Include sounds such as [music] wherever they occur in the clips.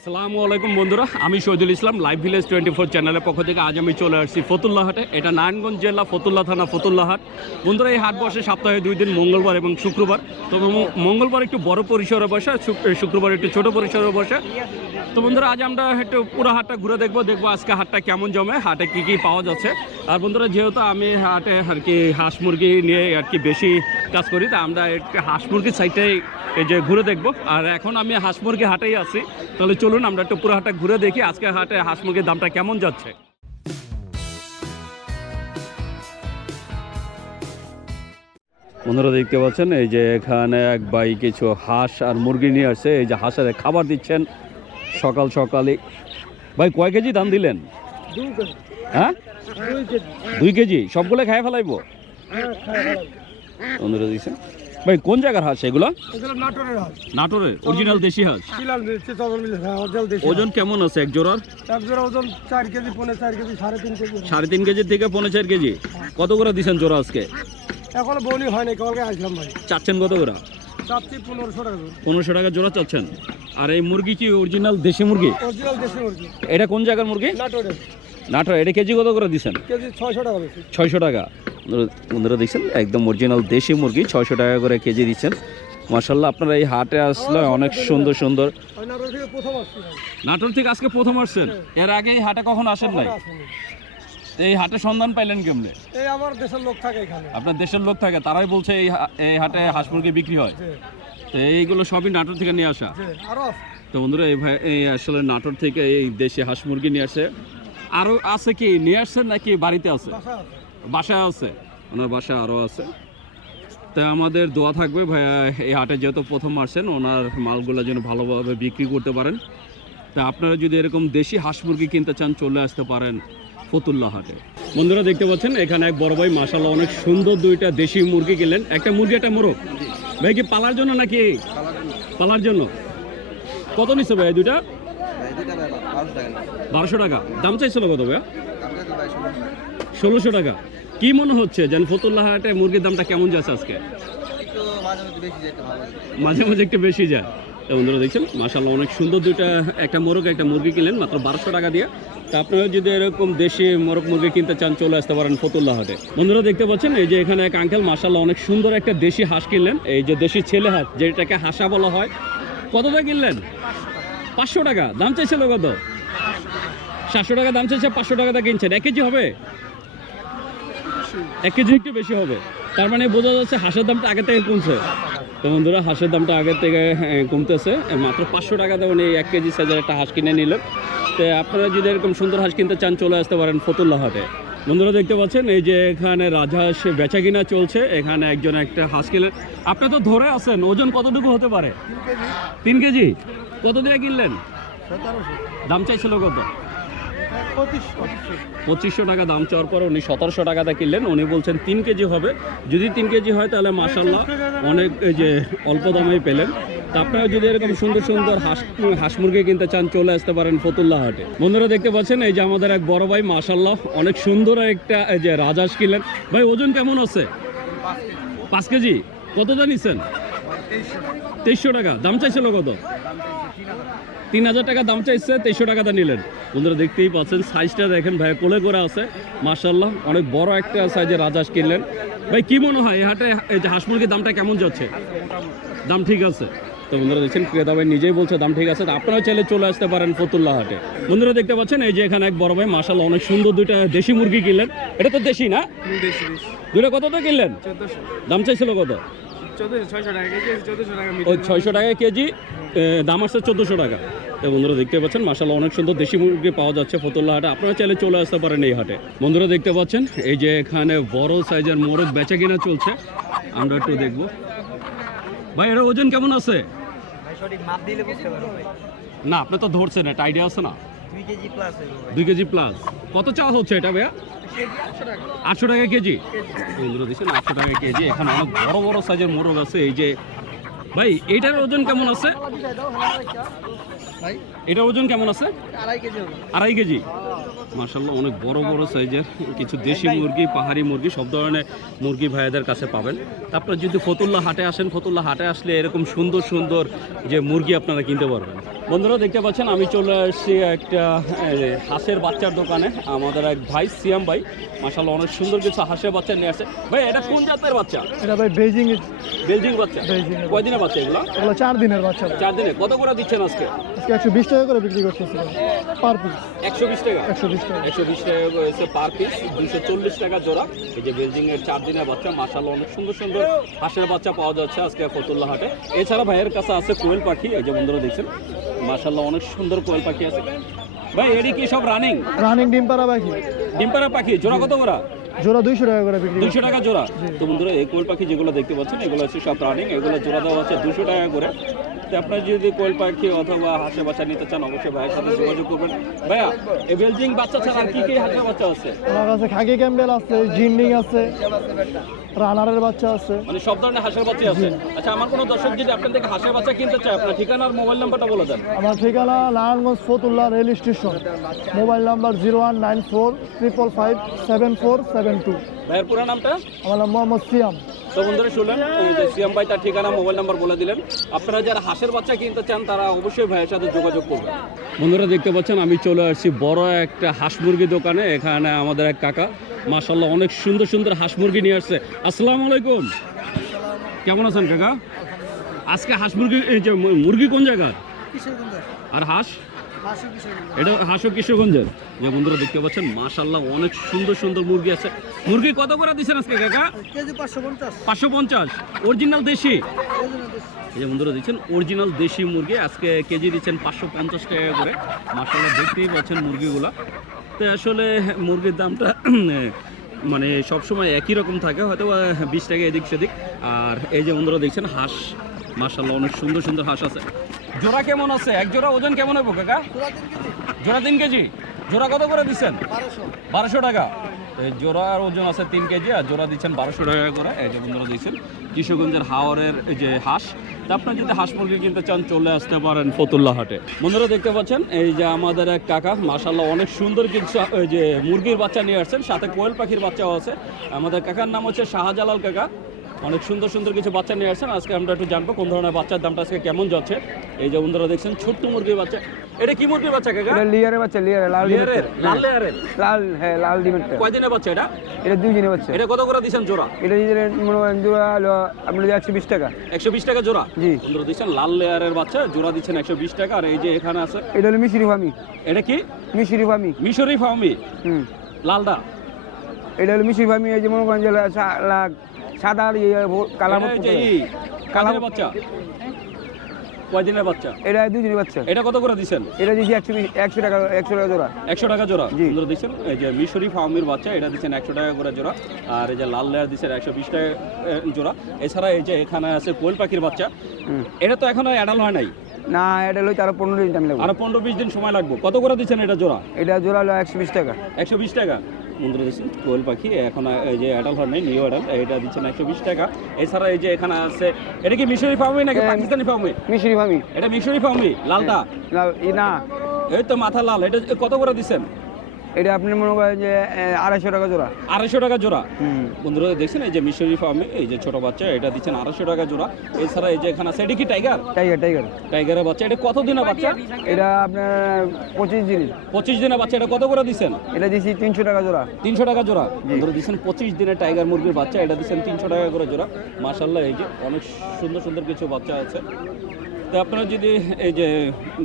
আসসালামু আলাইকুম বন্ধুরা, আমি Shahidul Islam live village twenty four চ্যানেলের পক্ষ থেকে আজ আমি চলে আসছি ফতুল্লা হাটে। এটা নারায়ণগঞ্জ জেলা ফতুল্লা থানা ফতুল্লা হাট। বন্ধুরা, এই হাট বসে সপ্তাহে দুই দিন, মঙ্গলবার এবং শুক্রবার। তো মঙ্গলবার একটু বড় পরিসরে বসে শুক্রবার একটু ছোট পরিসরে বসে। তো বন্ধুরা, আজ আমরা একটু পুরো হাটটা ঘুরে দেখব দেখব আজকে হাটটা কেমন জমে, হাটে কি কি পাওয়া যাচ্ছে। আর বন্ধুরা, যেহেতু আমি হাটে আর কি হাঁস মুরগি নিয়ে আর কি বেশি কাজ করি, তা আমরা হাঁস মুরগির সাইডটাই এই যে ঘুরে দেখব। আর এখন আমি হাঁস মুরগি হাটেই আছি। তাহলে চলুন আমরা একটু পুরো হাটটা ঘুরে দেখি, আজকে হাটে হাঁস মুরগির দামটা কেমন যাচ্ছে? বন্ধুরা, দেখতে পাচ্ছেন, এই যে এখানে এক ভাই কিছু হাঁস আর মুরগি নিয়ে আসছে, এই যে হাঁসের খাবার দিচ্ছেন। সকাল সকালে ভাই, কয় কেজি দাম দিলেন? হ্যাঁ? দুই কেজি। সবগুলো খাই ফেলাইবো? বন্ধুরা দিচ্ছেন ভাই কোন জায়গার হাঁস এগুলো? এগুলো নাটোরের হাঁস। নাটোরের অরিজিনাল দেশি হাঁস? হ্যাঁ ওজন কেমন আছে এক জোড়ার? এক জোড়া ওজন চার কেজি পনেরো চার কেজি সাড়ে তিন কেজি। সাড়ে তিন কেজির থেকে পনেরো চার কেজি। কত করে দিচ্ছেন জোড়া আজকে? এখনও বনি হয়নি কালকে আসলাম ভাই। চাচ্ছেন কত করে? চাচ্ছি পনেরোশো টাকা পনেরোশো টাকা জোড়া চাচ্ছেন। আর এই মুরগি কি অরিজিনাল দেশি মুরগি? অরিজিনাল দেশি মুরগি। এটা কোন জায়গার মুরগি? নাটোরের। নাটো এটা কেজি কত করে দিচ্ছেন? কেজি ছয়শো টাকা ছয়শো টাকা। বন্ধুরা- দেখছেন একদম অরিজিনাল দেশি মুরগি ছয়শো টাকা করে কেজি দিচ্ছেন। মার্শাল্লাহ আপনারা এই হাটে আসলে অনেক সুন্দর সুন্দর নাটোর থেকে নাটোর আজকে প্রথম আসছেন? এর আগে এই হাটে কখন আসেন নাই? এই হাটে সন্ধান পাইলেন কেমনে? এই আমার দেশের লোক থাকে এখানে। আপনার দেশের লোক থাকে তারাই বলছে এই এই হাটে হাঁস মুরগি বিক্রি হয়। তো এইগুলো সবই নাটোর থেকে নিয়ে আসা। তো বন্ধুরা এই ভাই এই আসলে নাটোর থেকে এই দেশি হাঁস মুরগি নিয়ে আসছে আরও আছে কি? নিয়ে আসছেন নাকি বাড়িতে আছে? বাসা আছে বাসায় আছে। ওনার বাসায় আরও আছে। তাই আমাদের দোয়া থাকবে ভাইয়া এই হাটে যেহেতু প্রথম আসছেন ওনার মালগুলো যেন ভালোভাবে বিক্রি করতে পারেন। তা আপনারা যদি এরকম দেশি হাঁস মুরগি কিনতে চান চলে আসতে পারেন ফতুল্লা হাটে। বন্ধুরা দেখতে পাচ্ছেন এখানে এক বড় ভাই মাসাল্লাহ অনেক সুন্দর দুইটা দেশি মুরগি কিনলেন। একটা মুরগি একটা মোরগ। ভাই কি পালার জন্য নাকি? পালার জন্য। কত নিচ্ছে ভাই দুইটা? বারোশো টাকা দাম চাইছিল কত ভাইয়া? ষোলোশো টাকা। কি মনে হচ্ছে যেন ফতুল্লা হাটে মুরগির দামটা কেমন যাচ্ছে আজকে? মাঝে মাঝে একটু বেশি যায়। তো বন্ধুরা দেখছেন মাসাল্লাহ অনেক সুন্দর দুইটা একটা মোরগ একটা মুরগি কিনলেন মাত্র বারোশো টাকা দিয়ে। তা আপনারা যদি এরকম দেশি মোরগ মুরগি কিনতে চান চলে আসতে পারেন ফতুল্লা হাটে। বন্ধুরা দেখতে পাচ্ছেন এই যে এখানে এক আঙ্কেল মাসাল্লাহ অনেক সুন্দর একটা দেশি হাঁস কিনলেন। এই যে দেশি ছেলে হাঁস যেটাকে হাঁসা বলা হয়। কত টাকা কিনলেন? পাঁচশো টাকা। দাম চাইছিল কত? সাতশো টাকা দাম চাইছে পাঁচশো টাকাটা কিনছেন। এক কেজি হবে? এক কেজি একটু বেশি হবে। তার মানে বোঝা যাচ্ছে হাঁসের দামটা আগে থেকে কমছে। তো বন্ধুরা হাঁসের দামটা আগের থেকে হ্যাঁ, কমতেছে। মাত্র পাঁচশো টাকাতে উনি এক কেজি সাইজের একটা হাঁস কিনে নিলেন। তো আপনারা যদি এরকম সুন্দর হাঁস কিনতে চান চলে আসতে পারেন ফতুল্লা হাটে বন্ধুরা দেখতে পাচ্ছেন এই যে এখানে রাজহাঁস বেচা কিনা চলছে এখানে একজন একটা হাঁস কিনলেন আপনি তো ধরে আছেন ওজন কতটুকু হতে পারে? তিন কেজি। কত দিয়ে কিনলেন? দাম চাইছিল কত? পঁচিশশো টাকা দাম চাওয়ার পর উনি সতেরোশো টাকাতে কিনলেন। উনি বলছেন তিন কেজি হবে। যদি তিন কেজি হয় তাহলে মাসাল্লাহ অনেক এই যে অল্প দামেই পেলেন। আপনারা যদি এরকম সুন্দর সুন্দর হাঁস হাঁস মুরগি কিনতে চান, চলে আসতে পারেন ফতুল্লা হাটে। বন্ধুরা দেখতে পাচ্ছেন, এই যে আমাদের এক বড় ভাই মাসাল্লাহ অনেক সুন্দর একটা, এই যে রাজহাঁস কিনলেন। ভাই, ওজন কেমন আছে? পাঁচ কেজি। কতটা নিচ্ছেন? তেইশশো টাকা। দাম চাইছিল কত? তিন হাজার টাকা দাম চাইছে, তেইশশো টাকাটা নিলেন। বন্ধুরা দেখতেই পাচ্ছেন, সাইজটা দেখেন, ভাই, কোলে করে আছে। মার্শাল্লাহ অনেক বড় একটা সাইজের রাজহাঁস কিনলেন। ভাই, কি মনে হয়, এই হাটে, এই যে হাঁস মুরগির দামটা কেমন যাচ্ছে? দাম ঠিক আছে। তো বন্ধুরা দেখছেন ক্রেতা ভাই নিজেই বলছে দাম ঠিক আছে তো আপনারাও চাইলে চলে আসতে পারেন ফতুল্লা হাটে। বন্ধুরা দেখতে পাচ্ছেন এই যে এখানে এক বড় ভাই মার্শাল্লাহ অনেক সুন্দর দুইটা দেশি মুরগি কিনলেন। এটা তো দেশি না? দুইটা কত দিয়ে কিনলেন? দাম চাইছিল কত? ছয়শো টাকা কেজি ওই ছয়শো টাকা কেজি দাম আসছে চোদ্দোশো টাকা। তো বন্ধুরা দেখতে পাচ্ছেন মাসাল্লাহ অনেক সুন্দর দেশি মুরগি পাওয়া যাচ্ছে ফতুল্লা হাটে। আপনারা চাইলে চলে আসতে পারেন এই হাটে। বন্ধুরা দেখতে পাচ্ছেন এই যে এখানে বড় সাইজের মোরগ বেচা কিনা চলছে। আমরা একটু দেখব। ভাই এর ওজন কেমন আছে? সঠিক মাপ দিলে বুঝতে পারব না আপনি তো ধরছেন এটা আইডিয়া আছে না? দুই কেজি প্লাস দুই কেজি প্লাস কত চাষ হচ্ছে এটা ভাইয়া? আটশো টাকা কেজি। বন্ধুরা দিচ্ছেন আটশো টাকা কেজি। এখানে অনেক বড় বড় সাইজের মোরগ আছে। এই যে ভাই এইটার ওজন কেমন আছে? ভাই এটা ওজন কেমন আছে? আড়াই কেজি হবে। মার্শাল্লাহ অনেক বড় বড় সাইজের কিছু দেশি মুরগি পাহাড়ি মুরগি সব ধরনের মুরগি ভাইয়াদের কাছে পাবেন। তারপর যদি ফতুল্লা হাটে আসেন ফতুল্লা হাটে আসলে এরকম সুন্দর সুন্দর যে মুরগি আপনারা কিনতে পারবেন। বন্ধুরা দেখতে পাচ্ছেন আমি চলে আসছি একটা হাঁসের বাচ্চার দোকানে আমাদের এক ভাই সিয়াম ভাই। মার্শাল্লাহ অনেক সুন্দর কিছু হাঁসের বাচ্চা নিয়ে আসছে ভাই এটা কোন জাতের বাচ্চা? এটা ভাই বেজিং বেজিং বাচ্চা? কয়দিনের বাচ্চা এগুলো? এগুলো চার দিনের বাচ্চা। চার দিনে কত করে দিচ্ছেন আজকে? আজকে একশো বিশ টাকা করে বিক্রি করতেছি। পার পিস একশো বিশ টাকা। একশো বিশ টাকা। একশো বিশ টাকা রয়েছে পার পিস দুশো চল্লিশ টাকা জোড়া। এই যে বেলজিং এর চার দিনের বাচ্চা মাসাল্লাহ অনেক সুন্দর সুন্দর হাঁসের বাচ্চা পাওয়া যাচ্ছে আজকে ফতুল্লা হাটে। এছাড়া ভাইয়ের কাছে আছে কোয়েল পাখি এই যে বন্ধুরা দেখছেন মাসাল্লাহ অনেক সুন্দর কোয়েল পাখি আছে। ভাই এটি কি সব রানিং রানিং ডিম পাড়া পাখি। ডিম্পারা পাখি জোড়া কত করা? জোড়া দুইশো টাকা করে বিক্রি দুশো টাকা জোড়া। তো বন্ধুরা এই কোয়েল পাখি যেগুলো দেখতে পাচ্ছেন এগুলো হচ্ছে সব রানিং এগুলো জোড়া দেওয়া হচ্ছে দুশো টাকা করে। তো আপনারা যদি কোয়েল পাখি অথবা হাঁসের বাচ্চা নিতে চান অবশ্যই ভাইয়ের সাথে যোগাযোগ করবেন। ভাইয়া এই বেলজিং বাচ্চা ছাড়া কি কি হাঁসের বাচ্চা আছে? আমার কাছে খাকি ক্যাম্বেল আছে জিন্ডিং আছে রানারের বাচ্চা আছে। মানে সব ধরনের হাঁসের বাচ্চা আছে? আচ্ছা আমার কোনো দর্শক যদি আপনার থেকে হাঁসের বাচ্চা কিনতে চায় আপনার ঠিকানা আর মোবাইল নাম্বারটা বলে দেন। আমার ঠিকানা Narayanganj Fatullah rail station. Mobile number zero one nine four triple five seven four seven two ভাইয়ের পুরো নামটা? আমার নাম মোহাম্মদ সিয়াম। তো বন্ধুরা শুনলেন সিএম ভাই তার ঠিকানা মোবাইল নাম্বার বলে দিলেন। আপনারা যারা হাঁসের বাচ্চা কিনতে চান তারা অবশ্যই ভাইয়ের সাথে যোগাযোগ করবেন। বন্ধুরা দেখতে পাচ্ছেন আমি চলে আসছি বড় একটা হাঁস মুরগি দোকানে। এখানে আমাদের এক কাকা মাশাল্লাহ অনেক সুন্দর সুন্দর হাঁস মুরগি নিয়ে আসছে। আসসালামু আলাইকুম। কেমন আছেন কাকা? আজকে হাঁস মুরগি এই যে মুরগি কোন জায়গার? আর হাঁস? এটা হাঁসও কিশোরগঞ্জের। যে বন্ধুরা দেখতে পাচ্ছেন মাশাল্লাহ অনেক সুন্দর সুন্দর মুরগি আছে। মুরগি কত করে দিচ্ছেন আজকে কাকা? কেজি পাঁচশো পঞ্চাশ। অরিজিনাল দেশি? এই যে বন্ধুরা দিচ্ছেন অরিজিনাল দেশি মুরগি আজকে কেজি দিচ্ছেন পাঁচশো পঞ্চাশ টাকা করে। মাসাল্লাহ দেখতেই পাচ্ছেন মুরগিগুলা। তো আসলে মুরগির দামটা [clears throat] মানে সবসময় একই রকম থাকে হয়তো বিশ টাকা এদিক সেদিক। আর এই যে বন্ধুরা দেখছেন হাঁস মাসাল্লাহ অনেক সুন্দর সুন্দর হাঁস আছে। জোড়া কেমন আছে? এক জোড়া ওজন কেমন হবে কাকা? জোড়া তিন কেজি। জোড়া কত করে দিচ্ছেন? বারোশো। টাকা। এই জোড়ার ওজন আছে তিন কেজি আর জোড়া দিচ্ছেন বারোশো টাকা করে। এই যে বন্ধুরা দিচ্ছেন কিশোরগঞ্জের হাওরের যে হাঁস। তা আপনার যদি হাঁস মুরগি কিনতে চান চলে আসতে পারেন ফতুল্লা হাটে। বন্ধুরা দেখতে পাচ্ছেন এই যে আমাদের এক কাকা মাশাল্লাহ অনেক সুন্দর কিছু যে মুরগির বাচ্চা নিয়ে আসছেন সাথে কোয়েল পাখির বাচ্চাও আছে। আমাদের কাকার নাম হচ্ছে শাহজালাল কাকা। অনেক সুন্দর সুন্দর কিছু বাচ্চা নিয়ে আসছেন। আজকে আমরা একটু জানব কোন ধরনের বাচ্চার দামটা আজকে কেমন যাচ্ছে। এই যে বন্ধুরা দেখছেন ছোট্ট মুরগির বাচ্চা। এটা কি মুরগির বাচ্চা কাকা? এটা লিয়ারের বাচ্চা লিয়ারে লাল লেয়ারের লাল লেয়ারের? লাল হ্যাঁ লাল ডিমেরটা কয়দিনের বাচ্চা এটা? এটা দুই দিনের বাচ্চা। এটা কত করে দিচ্ছেন জোড়া? এটা যদি মনে করেন জোড়া হলো একশো বিশ টাকা। একশো বিশ টাকা জোড়া? জি। বন্ধুরা দিচ্ছেন লাল লেয়ারের বাচ্চা জোড়া দিচ্ছেন একশো বিশ টাকা। আর এই যে এখানে আছে এটা হলো মিশরি ফামি এটা কি? মিশরি ফামি মিশরি ফার্মি? হুম। লালটা? এটা হলো মিশরি ফামি এই যে মনে করেন যে সা- লা- সাদা আর ইয়ে কালার বাচ্চা। কয়দিনের বাচ্চা? এটা বাচ্চা। এটা কত করে দিচ্ছেন এটা একশো একশো টাকা একশো টাকা জোড়া। একশো টাকা জোড়া। জি। বন্ধুরা দিচ্ছেন এই যে মিশরি ফার্মির বাচ্চা এটা দিচ্ছেন একশো টাকা করে জোড়া। আর এই যে লাল লেয়ার দিচ্ছেন একশো বিশ টাকা জোড়া। এছাড়া এই যে এখানে আছে কোয়েল পাখির বাচ্চা। এটা তো এখনও অ্যাডাল হয় নাই? না এটা পনেরো দিন টাইম লাগবে। আরও পনেরো বিশ দিন সময় লাগবে। কত করে দিচ্ছেন এটা জোড়া? এটা জোড়া হলো একশো বিশ টাকা। একশো বিশ টাকা। বন্ধুরা দিচ্ছেন কোয়েল পাখি এখন এই যে অ্যাডাল হয় নাই নিউ অ্যাডাল এটা দিচ্ছেন একশো বিশ টাকা। এছাড়া এই যে এখানে আছে এটা কি মিশরি ফার্মি নাকি হ্যাঁ। পাকিস্তানি ফার্মি মিশরি ফার্মি এটা মিশরি ফার্মি লালটা? না। এই তো মাথা লাল এটা কত করে দিচ্ছেন? এটা আপনি মনে করেন যে আড়াইশো টাকা জোড়া। আড়াইশো টাকা জোড়া? হুম। বন্ধুরা দেখছেন এই যে মিশরি ফার্মে এই যে ছোট বাচ্চা এটা দিচ্ছেন আড়াইশো টাকা জোড়া। এছাড়া এই যে এখানে আছে এটা কি টাইগার টাইগার টাইগার টাইগারের বাচ্চা এটা কত দিনের বাচ্চা? এটা আপনার পঁচিশ দিন পঁচিশ দিনের বাচ্চা এটা কত করে দিচ্ছেন? এটা দিচ্ছি তিনশো টাকা জোড়া। তিনশো টাকা জোড়া। বন্ধুরা দিচ্ছেন পঁচিশ দিনের টাইগার মুরগির বাচ্চা এটা দিচ্ছেন তিনশো টাকা করে জোড়া। মার্শাল্লাহ এই যে অনেক সুন্দর সুন্দর কিছু বাচ্চা আছে। তো আপনারা যদি এই যে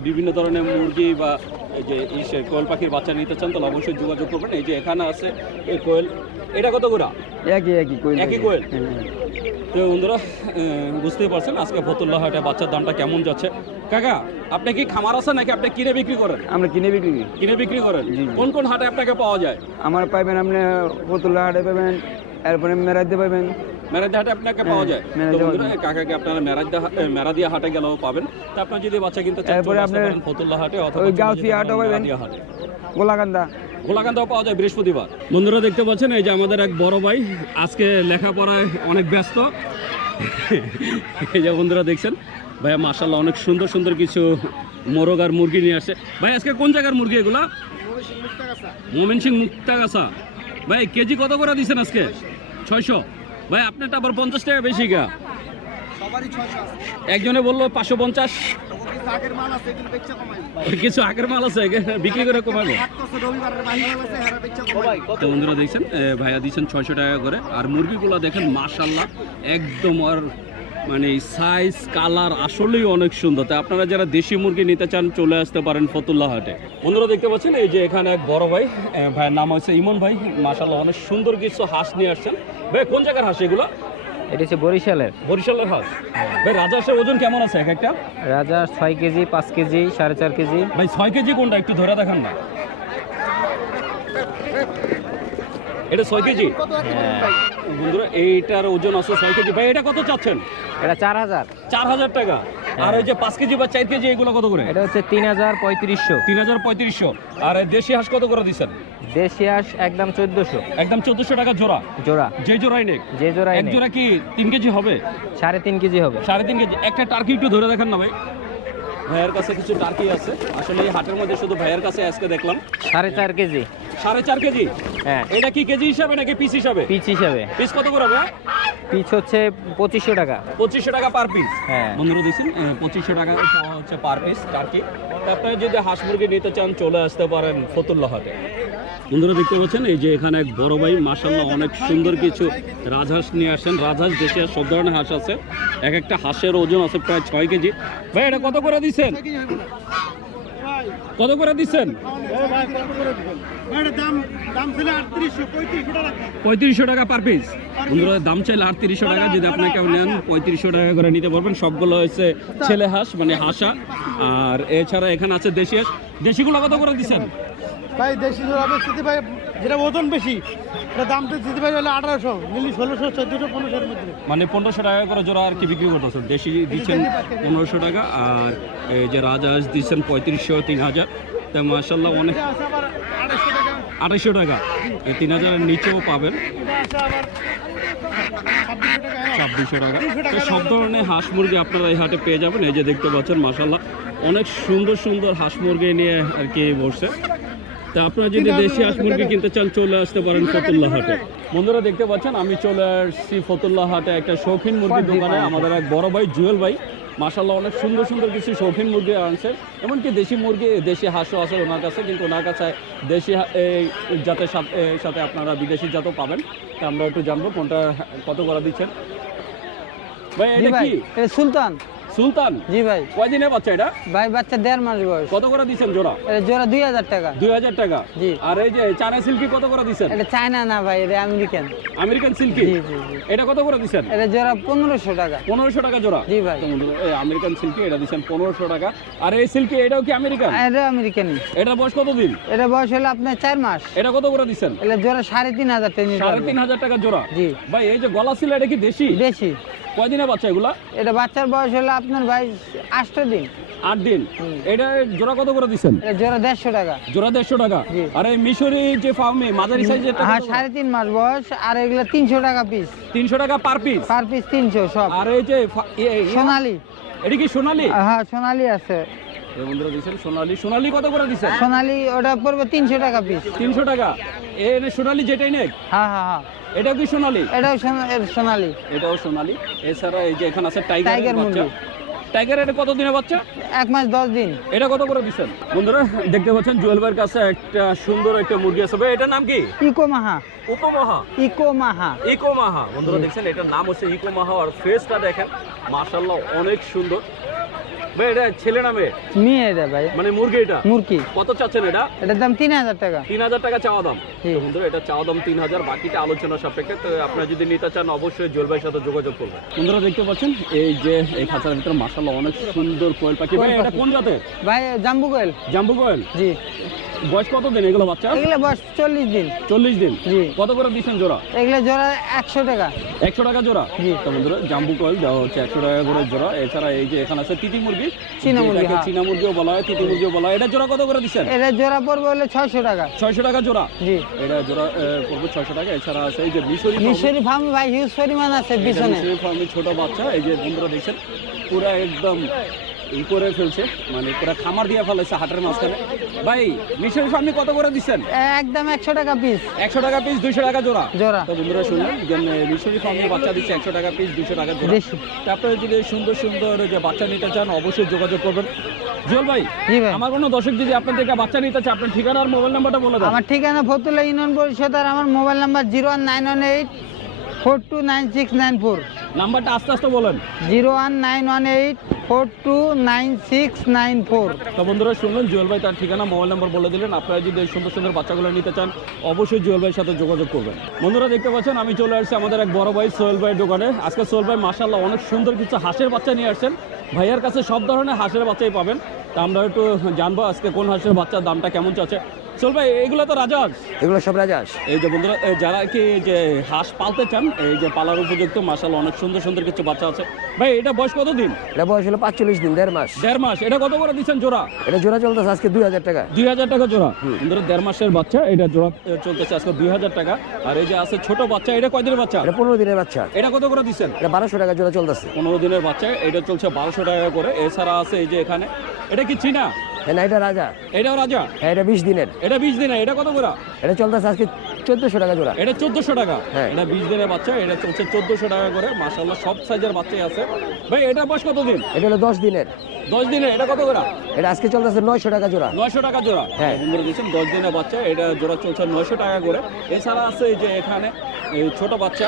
বিভিন্ন ধরনের মুরগি বা এই যে ইসের কোয়েল পাখির বাচ্চা নিতে চান তাহলে অবশ্যই যোগাযোগ করবেন এই যে এখানে আছে এই কোয়েল এটা কত করে একই একই কোয়েল একই। কোয়েল? হ্যাঁ। তো বন্ধুরা বুঝতেই পারছেন আজকে ফতুল্লাহ হাটে বাচ্চার দামটা কেমন যাচ্ছে কাকা আপনি কি খামার আছে নাকি আপনি কিনে বিক্রি করেন আমরা কিনে বিক্রি করি। কিনে বিক্রি করেন। কোন কোন হাটে আপনাকে পাওয়া যায় আমার পাইবেন আপনি ফতুল্লা হাটে পাবেন এরপরে মেরাইতে পাবেন মেরাদি হাটে আপনাকে পাওয়া যায়। হাটে কাকাকে আপনারা মেরাদি মেরাদিয়া হাটে গেলেও পাবেন। তো আপনার যদি বাচ্চা কিনতে চান এরপরে চলে আপনার পারেন ফতুল্লাহ হাটে অথবা গাউসিয়া পারেন পাবেন। মেরাদিয়া গোলাকান্দা। গোলাকান্দাও পাওয়া যায় বৃহস্পতিবার। বন্ধুরা দেখতে পাচ্ছেন এই যে আমাদের এক বড় ভাই আজকে লেখাপড়ায় অনেক ব্যস্ত। এই যে বন্ধুরা দেখছেন? ভাইয়া মার্শাল্লাহ অনেক সুন্দর সুন্দর কিছু মোরগ আর মুরগি নিয়ে আসে ভাই আজকে কোন জায়গার মুরগি এগুলা? মোমেন সিং মুক্তাগাছা। ভাই কেজি কত করে দিচ্ছেন আজকে? ছয়শো। ভাই, আপনারটা আবার পঞ্চাশ টাকা বেশি গা। একজনে বলল পাঁচশো পঞ্চাশ। কিছু আগের মাল আছে বিক্রি করে কমাবো। তো বন্ধুরা দেখছেন ভাইয়া দিচ্ছেন ছয়শো টাকা করে। আর মুরগিগুলো দেখেন মার্শাল্লাহ একদম আর মানে সাইজ কালার আসলেই অনেক সুন্দর। তাই আপনারা যারা দেশি মুরগি নিতে চান চলে আসতে পারেন ফতুল্লা হাটে। বন্ধুরা দেখতে পাচ্ছেন এই যে এখানে এক বড় ভাই ভাইয়ের নাম হচ্ছে ইমন ভাই। মাশাল্লাহ অনেক সুন্দর কিছু হাঁস নিয়ে আসছেন। ভাই কোন জায়গার হাঁস এগুলো? এটা হচ্ছে বরিশালের। বরিশালের হাঁস। ভাই রাজহাঁসের ওজন কেমন আছে এক একটা? রাজা ছয় কেজি পাঁচ কেজি সাড়ে চার কেজি। ভাই ছয় কেজি কোনটা? একটু ধরে দেখান না। এটা ছয় কেজি? হ্যাঁ। বন্ধুরা এইটার ওজন আছে ছয় কেজি। ভাই এটা কত চাচ্ছেন? এটা চার হাজার। চার হাজার টাকা। আর ওই যে পাঁচ কেজি বা চার কেজি এগুলো কত করে? এটা হচ্ছে তিন হাজার পঁয়ত্রিশশো। তিন হাজার পঁয়ত্রিশশো। আর দেশি হাঁস কত করে দিচ্ছেন? দেশি হাঁস একদম চোদ্দশো। একদম চোদ্দশো টাকা জোড়া? জোড়া। যে জোড়াই নেক। যে জোড়া এক জোড়া কি তিন কেজি হবে? সাড়ে তিন কেজি হবে। সাড়ে তিন কেজি। একটা টার্কি একটু ধরে দেখেন না ভাই। ভাইয়ের কাছে কিছু টার্কি আছে। আসলে এই হাটের মধ্যে শুধু ভাইয়ের কাছে আজকে দেখলাম। সাড়ে চার কেজি। সাড়ে চার কেজি? হ্যাঁ। এটা কি কেজি হিসাবে নাকি পিস হিসাবে? পিস হিসাবে। পিস কত করে ভাই পিস হচ্ছে পঁচিশশো টাকা। পঁচিশশো টাকা পার পিস হ্যাঁ। বন্ধুরা দিচ্ছেন পঁচিশশো টাকা হচ্ছে পার পিস টার্কি। আপনারা যদি হাঁস মুরগি নিতে চান চলে আসতে পারেন ফতুল্লা হাটে। বন্ধুরা দেখতে পাচ্ছেন, এই যে এখানে এক বড় ভাই মাসাল্লাহ অনেক সুন্দর কিছু রাজহাঁস নিয়ে আসেন। রাজহাঁস দেশে সব ধরনের হাঁস আছে। এক একটা হাঁসের ওজন আছে প্রায় ছয় কেজি। ভাই, এটা কত করে দিচ্ছেন? কত করে দিচ্ছেন? পঁয়ত্রিশশো টাকা পার পিস বন্ধুরা, দাম চাইলে আটত্রিশশো টাকা, যদি আপনি কেউ নেন, পঁয়ত্রিশশো টাকা করে নিতে পারবেন। সবগুলো হচ্ছে ছেলে হাঁস মানে হাঁসা। আর এছাড়া এখানে আছে দেশি হাঁস। দেশিগুলো কত করে দিচ্ছেন? ভাই দেশি জোড়া স্থিতি ভাই যেটা ওজন বেশি এটা দাম তো স্থিতি ভাই হলে আঠারোশো মিলি ষোলোশো চোদ্দোশো পনেরোশোর মধ্যে। মানে পনেরোশো টাকা করে জোড়া আর কি বিক্রি করতেছেন? দেশি দিচ্ছেন পনেরোশো টাকা আর এই যে রাজহাঁস দিচ্ছেন পঁয়ত্রিশশো তিন হাজার। তা মার্শাল্লাহ অনেক আড়াইশো টাকা। এই তিন হাজারের নিচেও পাবেন। ছাব্বিশশো টাকা সব ধরনের হাঁস মুরগি আপনারা এই হাটে পেয়ে যাবেন। এই যে দেখতে পাচ্ছেন মাসাল্লাহ অনেক সুন্দর সুন্দর হাঁস মুরগি নিয়ে আর কি বসছে। তা আপনারা যদি দেশি হাঁস মুরগি কিনতে চান চলে আসতে পারেন ফতুল্লা হাটে। বন্ধুরা দেখতে পাচ্ছেন আমি চলে আসছি ফতুল্লা হাটে একটা শৌখিন মুরগির দোকানে। আমাদের এক বড় ভাই জুয়েল ভাই মাসাল্লাহ অনেক সুন্দর সুন্দর কিছু শৌখিন মুরগি আনছে। এমনকি দেশি মুরগি দেশি হাঁসও আছে ওনার কাছে কিন্তু ওনার কাছে দেশি এই জাতের সাথে সাথে আপনারা বিদেশি জাতও পাবেন। তা আমরা একটু জানব কোনটা কত করে দিচ্ছেন। ভাই এটা ভাই কি? সুলতান। সুলতান? জি ভাই। কয়দিনের বাচ্চা এটা? ভাই বাচ্চা দেড় মাস বয়স। কত করে দিচ্ছেন জোড়া? জোড়া দুই হাজার টাকা। দুই হাজার টাকা? জি। আর এই যে চায়না সিল্কি কত করে দিচ্ছেন? এটা চায়না না ভাই এটা আমেরিকান। American silky? জি জি জি। এটা কত করে দিচ্ছেন? এটা জোড়া পনেরোশো টাকা। পনেরোশো টাকা জোড়া? জি ভাই। আমেরিকান সিল্কি এটা দিচ্ছেন পনেরোশো টাকা। আর এই সিল্কি এটাও কি আমেরিকান? এটা আমেরিকানই এটা বয়স কত দিন এটা বয়স হলো আপনার চার মাস। এটা কত করে দিচ্ছেন? এটা জোড়া সাড়ে তিন হাজার টাকা। সাড়ে তিন হাজার টাকা জোড়া? জি। ভাই এই যে গলা ছিল এটা কি দেশি? বেশি কয়দিনের বাচ্চা এগুলা? এটা বাচ্চার বয়স হলো আপনার ভাই আষ্ট দিন। আট দিন। এটা জোড়া কত করে দিচ্ছেন? জোড়া দেড়শো টাকা। জোড়া দেড়শো টাকা। আর এই মিশরি যে ফার্মে মাঝারি সাইজের হ্যাঁ সাড়ে তিন মাস বয়স আর এগুলো তিনশো টাকা পিস তিনশো টাকা পার পিস পার পিস তিনশো সব। আর এই যে সোনালি। এটা কি সোনালি? হ্যাঁ সোনালি আছে। বন্ধুরা সোনালি। সোনালি কত করে দিচ্ছেন? সোনালি ওটা পড়বে তিনশো টাকা পিস তিনশো টাকা। এ সোনালি যেটাই নেই হ্যাঁ হ্যাঁ হ্যাঁ। এটা কি সোনালি? এটাও সোনা- সোনালি। এটাও সোনালি। এছাড়া এই যে এখানে আছে টাইগার টাইগার বাচ্চা। মুরগি। টাইগার এটা কত দিনের বাচ্চা? এক মাস দশ দিন। এটা কত করে দিচ্ছেন? বন্ধুরা দেখতে পাচ্ছেন জুয়েল ভাইয়ের কাছে একটা সুন্দর একটা মুরগি আছে। ভাই এটার নাম কি? ইকো মাহা। উপমাহা ইকো মাহা। ইকো মাহা। বন্ধুরা দেখছেন এটার নাম হচ্ছে ইকো মাহা। আর ফেসটা দেখেন মাশাল্লাহ অনেক সুন্দর। ভাই এটা ছেলে না মেয়ে? এটা ভাই। মানে মুরগি এটা? মুরগি। কত চাচ্ছেন এটা? এটার দাম তিন হাজার টাকা। তিন হাজার টাকা চাওয়া দাম। বন্ধুরা এটা চাওয়া দাম তিন হাজার বাকিটা আলোচনা সাপেক্ষে। তো আপনারা যদি নিতে চান অবশ্যই ভাইয়ের সাথে যোগাযোগ করবেন। বন্ধুরা দেখতে পাচ্ছেন? এই যে এই খাঁচার ভিতরে মাসাল্লাহ অনেক সুন্দর কোয়েল পাখি। ভাই এটা কোন জাতের? ভাই জাম্বু কোয়েল। জাম্বু কোয়েল? জি। বয়স কত দিন এগুলো বাচ্চা? এগুলো বয়স চল্লিশ দিন। চল্লিশ দিন। জি। কত করে দিচ্ছেন জোড়া? এগুলো জোড়া একশো টাকা। একশো টাকা জোড়া? তো বন্ধুরা জাম্বু কোয়েল দেওয়া হচ্ছে একশো টাকা করে জোড়া। এছাড়া এই যে এখানে আছে তিতি মুরগি। চীনা মুরগি, হ্যাঁ। চীনা মুরগিও বলা হয় তিতি মুরগিও বলা হয়। এটা জোড়া কত করে দিচ্ছেন? এটা জোড়া পড়বে হলে ছয়শো টাকা। ছয়শো টাকা জোড়া? জি। এটা জোড়া পড়বে ছয়শো টাকা। এছাড়া আছে এই যে মিশরি ফার্ম। মিশরি ফার্ম ভাই হিউজ পরিমাণ আছে পিছনে। মিশরি ফার্মের ছোট বাচ্চা। এই যে বন্ধুরা দেখছেন পুরো একদম ই করে ফেলছে মানে পুরো খামার দিয়ে ফেলেছে হাটের মাঝখানে। ভাই মিশরি ফার্মি কত করে দিচ্ছেন? একদম একশো টাকা পিস একশো টাকা পিস দুইশো টাকা জোড়া। জোড়া। তো বন্ধুরা শুনুন যে মিশরি ফার্মে বাচ্চা দিচ্ছে একশো টাকা পিস দুশো টাকা জোড়া। আপনারা যদি সুন্দর সুন্দর যে বাচ্চা নিতে চান অবশ্যই যোগাযোগ করবেন। জুয়েল ভাই ভাই। আমার কোনো দর্শক যদি আপনার থেকে বাচ্চা নিতে চায় আপনার ঠিকানা আর মোবাইল নাম্বারটা বলে দেন। আমার ঠিকানা ফতুল্লা ইউনিয়ন পরিষদ আর আমার mobile number zero one nine one eight four two nine six nine four. নাম্বারটা আস্তে আস্তে বলেন। Zero one nine one eight four two nine six nine four. তো বন্ধুরা শুনলেন জুয়েল ভাই তার ঠিকানা মোবাইল নাম্বার বলে দিলেন। আপনারা যদি এই সুন্দর সুন্দর বাচ্চাগুলো নিতে চান অবশ্যই জুয়েল ভাইয়ের সাথে যোগাযোগ করবেন। বন্ধুরা দেখতে পাচ্ছেন আমি চলে আসছি আমাদের এক বড় ভাই সোহেল ভাইয়ের দোকানে। আজকে সোহেল ভাই মাসাল্লাহ অনেক সুন্দর কিছু হাঁসের বাচ্চা নিয়ে আসছেন। ভাইয়ার কাছে সব ধরনের হাঁসের বাচ্চাই পাবেন। তা আমরা একটু জানব আজকে কোন হাঁসের বাচ্চার দামটা কেমন চাচ্ছে। সোহেল ভাই এগুলো তো রাজাজ এগুলো সব রাজাস এই যে বন্ধুরা যারা কি যে হাঁস পালতে চান এই যে পালার উপযুক্ত মাসাল্লাহ অনেক সুন্দর সুন্দর কিছু বাচ্চা আছে। ভাই এটা বয়স কত দিন? এটা বয়স হলো পাঁচচল্লিশ দিন দেড় মাস। দেড় মাস। এটা কত করে দিচ্ছেন জোড়া? এটা জোড়া চলতেছে আজকে দুই হাজার টাকা। দুই হাজার টাকা জোড়া। বন্ধুরা দেড় মাসের বাচ্চা এটা জোড়া চলতেছে আজকে দুই হাজার টাকা। আর এই যে আছে ছোট বাচ্চা এটা কয়দিনের বাচ্চা? এটা পনেরো দিনের বাচ্চা। এটা কত করে দিচ্ছেন? এটা বারোশো টাকা জোড়া চলতেছে। পনেরো দিনের বাচ্চা এটা চলছে বারোশো টাকা করে। এছাড়া আছে এই যে এখানে। এটা কি চীনা? না এটা রাজা। এটাও রাজা? হ্যাঁ এটা বিশ দিনের। এটা বিশ দিনের এটা কত করে এটা চলতেছে আজকে চোদ্দশো টাকা জোড়া। এটা চোদ্দশো টাকা? হ্যাঁ। এটা বিশ দিনের বাচ্চা এটা চলছে চোদ্দশো টাকা করে। মাসাল্লাহ সব সাইজের বাচ্চাই আছে। ভাই এটা বয়স কত দিন? এটা হলো দশ দিনের। দশ দিনের এটা কত করে এটা আজকে চলতেছে নয়শো টাকা জোড়া। নয়শো টাকা জোড়া। হ্যাঁ। বন্ধুরা দিচ্ছেন দশ দিনের বাচ্চা এটা জোড়া চলছে নয়শো টাকা করে। এছাড়া আছে এই যে এখানে ছোট বাচ্চা।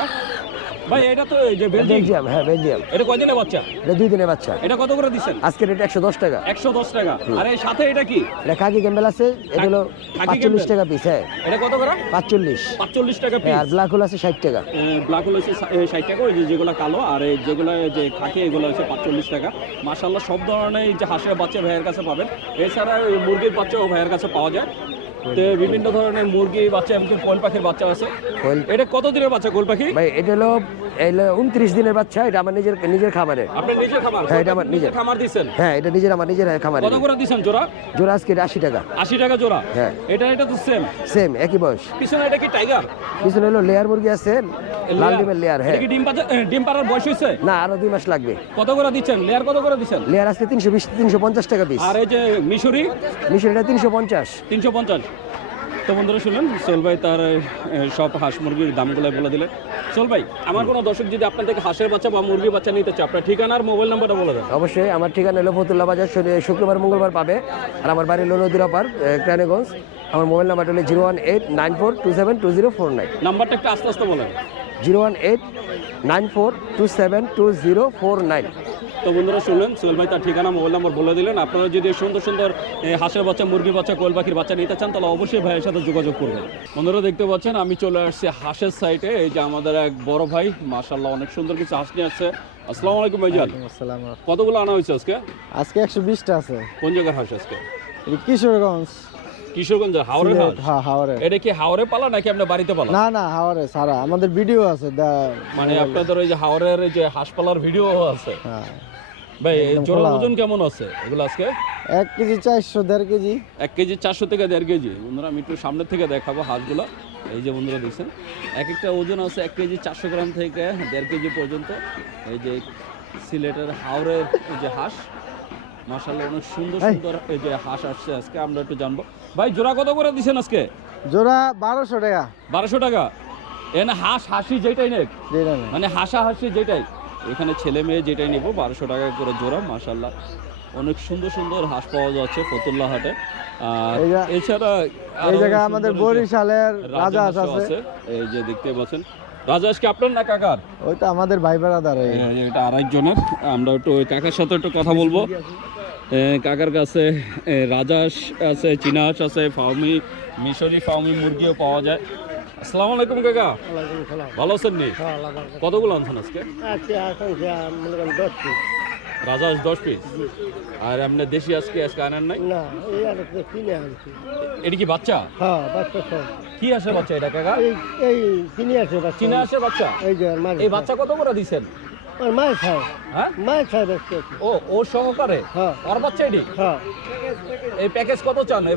ভাই এটা তো যে বেলজিয়াম হ্যাঁ বেলজিয়াম এটা বাচ্চা? এটা দুই বাচ্চা। এটা কত করে দিচ্ছেন? আজকে রেট একশো দশ টাকা। একশো দশ টাকা। আর এই সাথে এটা কি? এটা খাকি ক্যাম্বেল আছে এটা হলো পাঁচচল্লিশ? টাকা পিস হ্যাঁ। এটা কত করে? পাঁচচল্লিশ। পাঁচচল্লিশ টাকা হ্যাঁ পিস আর ব্ল্যাক হোল আছে ষাট টাকা। ব্ল্যাক হলো হচ্ছে ষাট টাকা ওই যে যেগুলো কালো আর এই যেগুলো যে খাকি এগুলো হচ্ছে পাঁচচল্লিশ টাকা। মাসাল্লাহ সব ধরনের যে হাঁসের বাচ্চা ভাইয়ের কাছে পাবেন। এছাড়া মুরগির বাচ্চাও ভাইয়ের কাছে পাওয়া যায়। তো বিভিন্ন ধরনের মুরগি বাচ্চা এমনকি কোয়েল পাখির বাচ্চা আছে। এটা কত দিনের বাচ্চা কোয়েল পাখি? ভাই এটা হলো হলো উনত্রিশ দিনের বাচ্চা এটা আমার নিজের নিজের খামারে। হ্যাঁ, এটা আমার নিজের। খামার দিচ্ছেন? হ্যাঁ এটা নিজের আমার নিজের খামারে। কত করে দিচ্ছেন জোড়া? জোড়া আজকে আশি টাকা। আশি টাকা জোড়া? হ্যাঁ। এটা এটা তো সেম সেম একই বয়স। পিছনে এটা কি টাইগার পিছনে হলো লেয়ার মুরগি আছে লাল ডিমের লেয়ার হ্যাঁ। ডিম ডিম পাড়ার বয়স হয়েছে? না আরও দুই মাস লাগবে। কত করে দিচ্ছেন? লেয়ার কত করে দিচ্ছেন? লেয়ার আজকে তিনশো বিশ তিনশো পঞ্চাশ টাকা পিস আর এই যে মিশরি? মিশর এটা তিনশো পঞ্চাশ। তিনশো পঞ্চাশ। তো বন্ধুরা শুনলেন সোল ভাই তার সব হাঁস মুরগির দামগুলো বলে দিলেন। সোল ভাই আমার কোনো দর্শক যদি আপনার থেকে হাঁসের বাচ্চা বা মুরগির বাচ্চা নিতে চায় আপনার ঠিকানা আর মোবাইল নাম্বারটা বলে দেন। অবশ্যই আমার ঠিকানা হলো ফতুল্লা বাজার শুক্রবার মঙ্গলবার পাবে। আর আমার বাড়ি হলো নদীরাপার ক্রানেগঞ্জ। আমার মোবাইল নাম্বারটা হলো zero one eight nine four two seven two zero four nine. নাম্বারটা একটু আস্তে আস্তে বলেন। Zero one eight nine four two seven two zero four nine. তো বন্ধুরা শুনলেন সোহেল ভাই তার ঠিকানা মোবাইল নাম্বার বলে দিলেন। আপনারা যদি সুন্দর সুন্দর হাঁসের বাচ্চা মুরগির বাচ্চা কোয়েল পাখির বাচ্চা নিতে চান তাহলে অবশ্যই ভাইয়ের সাথে যোগাযোগ করবেন। বন্ধুরা দেখতে পাচ্ছেন আমি চলে আসছি হাঁসের সাইটে এই যে আমাদের এক বড় ভাই মাশাল্লাহ অনেক সুন্দর কিছু হাঁস নিয়ে আসছে। আসসালামু আলাইকুম ভাইজান কতগুলো আনা হয়েছে আজকে? আজকে একশো বিশটা আছে। কোন জায়গার হাঁস আজকে? কিশোরগঞ্জ। কিশোরগঞ্জের হাওড়ের হ্যাঁ হাওড়ে এটা কি হাওড়ে পালা নাকি আপনার বাড়িতে পালা? না না হাওড়ে সারা। আমাদের ভিডিও আছে মানে আপনাদের ওই যে হাওড়ের যে হাঁস পালার ভিডিও আছে। হ্যাঁ। ভাই খোলা। ওজন কেমন আছে এগুলো আজকে? এক কেজি চারশো দেড় কেজি। এক কেজি চারশো থেকে দেড় কেজি। বন্ধুরা আমি একটু সামনের থেকে দেখাবো হাঁসগুলো এই যে বন্ধুরা দেখছেন এক একটা ওজন আছে এক কেজি চারশো গ্রাম থেকে দেড় কেজি পর্যন্ত। এই যে সিলেটের হাওড়ের যে হাঁস মাসাল্লাহ অনেক সুন্দর সুন্দর এই যে হাঁস আসছে আজকে আমরা একটু জানব। ভাই জোড়া কত করে দিচ্ছেন আজকে? জোড়া বারোশো টাকা। বারোশো টাকা। এখানে হাঁস হাসি যেটাই যেটা নেই মানে হাসা হাসি যেটাই। এখানে ছেলে মেয়ে যেটাই নেব বারোশো টাকা করে জোড়া মাসাল্লাহ অনেক সুন্দর সুন্দর হাঁস পাওয়া যাচ্ছে ফতুল্লা হাটে। আর এছাড়া এই জায়গায় আমাদের বরিশালের রাজা রাজহাঁসও আছে। এই যে দেখতে পাচ্ছেন। রাজহাঁস কি আপনার না কাকার? ওইটা আমাদের ভাই বেড়াদার এটা আরেকজনের আমরা একটু ওই কাকার সাথে একটু কথা বলব। কাকার কাছে এ, রাজহাঁস আছে চীনা হাঁস আছে ফাউমি মিশরি ফাউমি মুরগিও পাওয়া যায়। আসসালামু আলাইকুম কাকা। ভালো আছেন নি? কতগুলো আনছেন আজকে? রাজহাঁস দশ পিস আর এমনি দেশি আজকে আজকে আনেন নাই? এটা কি বাচ্চা? হ্যাঁ কি আসে বাচ্চা এটা কাকা? এই কিনে আছে বাচ্চা। চীনা আসে বাচ্চা? এই বাচ্চা কত করে দিছেন? আর মায়ের খায়। হ্যাঁ? মায়ের খায় ব্যস্ত ও ও সহকারে? হ্যাঁ। ওর বাচ্চা এটি হ্যাঁ। এই প্যাকেজ কত চান? এই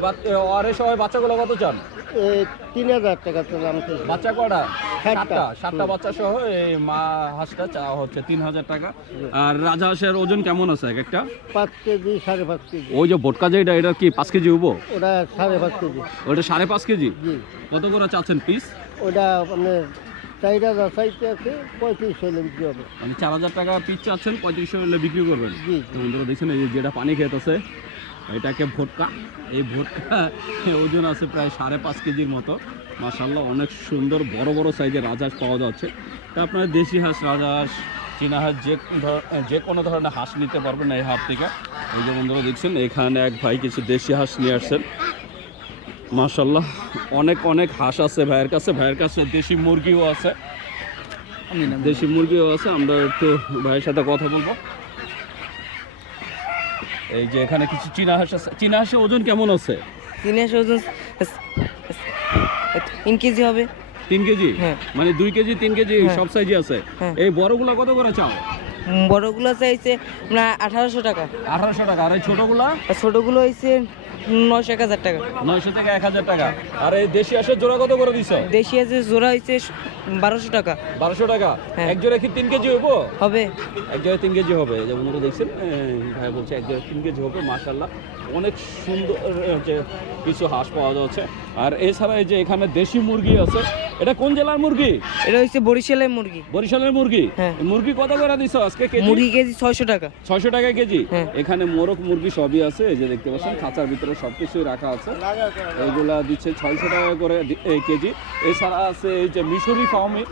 আর এই সময় বাচ্চাগুলো কত চান? তিন হাজার টাকা তো দাম বাচ্চা কয়টা? সাতটা। সাতটা? বাচ্চা সহ এই মা হাঁসটা চা হচ্ছে তিন হাজার টাকা। আর রাজা হাঁসের ওজন কেমন আছে এক একটা? পাঁচ কেজি সাড়ে পাঁচ কেজি। ওই যে ভোটকা যেটা এটা কি পাঁচ কেজি হব ওটা সাড়ে পাঁচ কেজি। ওটা সাড়ে পাঁচ কেজি? কত করে চাচ্ছেন পিস ওটা আপনার চার হাজার চাইতে আছে পঁয়ত্রিশ হলে বিক্রি হবে। মানে চার হাজার টাকা পিস চাচ্ছেন পঁয়ত্রিশশো হলে বিক্রি করবেন? জি বন্ধুরা দেখছেন এই যেটা পানি খেতেছে এটাকে ভোটকা। এই ভোটকা ওজন আছে প্রায় সাড়ে পাঁচ কেজির মতো। মাসাল্লাহ অনেক সুন্দর বড় বড় সাইজের রাজহাঁস পাওয়া যাচ্ছে। তা আপনার দেশি হাঁস রাজহাঁস চীনা হাঁস যে যে কোনো ধরনের হাঁস নিতে পারবেন এই হাট থেকে। এই যে বন্ধুরা দেখছেন এখানে এক ভাই কিছু দেশি হাঁস নিয়ে আসছেন। মাসাল্লাহ অনেক অনেক হাঁস আছে ভাইয়ের কাছে। ভাইয়ের কাছে দেশি মুরগিও আছে। দেশি মুরগিও আছে আমরা একটু ভাইয়ের সাথে কথা বলব। এই যে এখানে কিছু চীনা হাঁস আছে। চীনা হাঁসের ওজন কেমন আছে? তিনশো ওজন তিন কেজি হবে। তিন কেজি? হ্যাঁ। মানে দুই কেজি তিন কেজি সব সাইজে আছে? হ্যাঁ। এই বড়গুলা কত করে চাও? উম, বড়গুলো চাইছে আপনার আঠারোশো টাকা। আঠারোশো টাকা। আর এই ছোটগুলা? ছোটোগুলো হয়েছে নশো এক হাজার টাকা। নয়শো থেকে এক হাজার টাকা। আর এই দেশি হাঁসের জোড়া কত করে দিছ? দেশি হাঁসের জোড়া হয়েছে বারোশো টাকা। বারোশো টাকা? হ্যাঁ। এক জোড়া কি তিন কেজি হইব? হবে। এক জোড়া তিন কেজি হবে। যেমন বন্ধুরা দেখছেন ভাই বলছে এক জোড়া তিন কেজি হবে মাশাল্লাহ অনেক সুন্দর যে কিছু হাঁস পাওয়া যাচ্ছে। আর এছাড়া এই যে এখানে দেশি মুরগি আছে এটা কোন জেলার মুরগি? এটা হচ্ছে বরিশালের মুরগি। বরিশালের মুরগি? হ্যাঁ। মুরগি কত করে দিছো আজকে কেজি? মুরগি কেজি ছয়শো টাকা। ছয়শো টাকা কেজি? হ্যাঁ। এখানে মোরগ মুরগি সবই আছে এই যে দেখতে পাচ্ছেন খাঁচার ভিতরে সব কিছুই রাখা আছে। এইগুলা দিচ্ছে ছয়শো টাকা করে এই কেজি। এছাড়া আছে এই যে মিশরি ফার্মে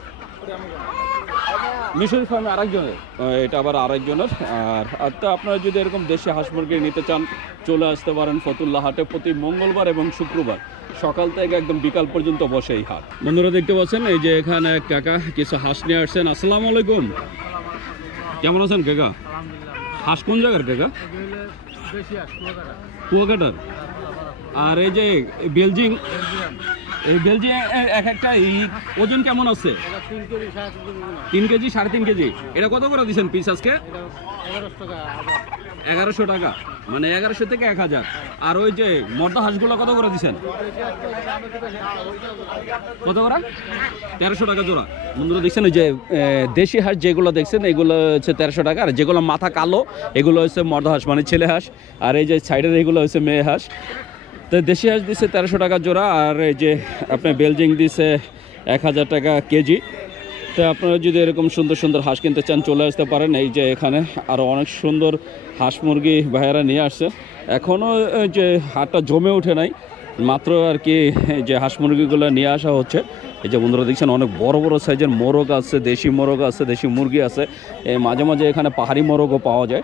মিশরি ফার্মে আরেকজনের। এটা আবার আরেকজনের। আর আর তো আপনারা যদি এরকম দেশি হাঁস মুরগি নিতে চান চলে আসতে পারেন ফতুল্লা হাটে প্রতি মঙ্গলবার এবং শুক্রবার। সকাল থেকে একদম বিকাল পর্যন্ত বসে এই হাট বন্ধুরা দেখতে পাচ্ছেন এই যে এখানে কাকা কিছু হাঁস নিয়ে আসছেন। আসসালামু আলাইকুম। কেমন আছেন কাকা? হাঁস কোন জায়গার কাকা? কুয়াকাটার। আর এই যে বেলজিং এই বেলজিং এক একটা ওজন কেমন আছে? তিন কেজি সাড়ে তিন কেজি। এটা কত করে দিচ্ছেন পিস আজকে? এগারোশো টাকা। মানে এগারোশো থেকে এক হাজার। আর ওই যে মর্দা হাঁসগুলো কত করে দিচ্ছেন কত করে? তেরোশো টাকা জোড়া। বন্ধুরা, দেখছেন ওই যে দেশি হাঁস যেগুলো দেখছেন, এগুলো হচ্ছে তেরোশো টাকা। আর যেগুলো মাথা কালো, এগুলো হচ্ছে মর্দা হাঁস মানে ছেলে হাঁস। আর এই যে সাইডের এগুলো হচ্ছে মেয়ে হাঁস। তো দেশি হাঁস দিচ্ছে তেরোশো টাকা জোড়া, আর এই যে আপনার বেলজিং দিচ্ছে এক হাজার টাকা কেজি। তো আপনারা যদি এরকম সুন্দর সুন্দর হাঁস কিনতে চান, চলে আসতে পারেন। এই যে এখানে আরও অনেক সুন্দর হাঁস মুরগি ভাইয়েরা নিয়ে আসছে। এখনও যে হাটটা জমে ওঠে নাই, মাত্র আর কি যে হাঁস মুরগিগুলো নিয়ে আসা হচ্ছে। এই যে বন্ধুরা দেখছেন, অনেক বড় বড় সাইজের মোরগ আছে, দেশি মোরগ আছে, দেশি মুরগি আছে। মাঝে মাঝে এখানে পাহাড়ি মোরগও পাওয়া যায়।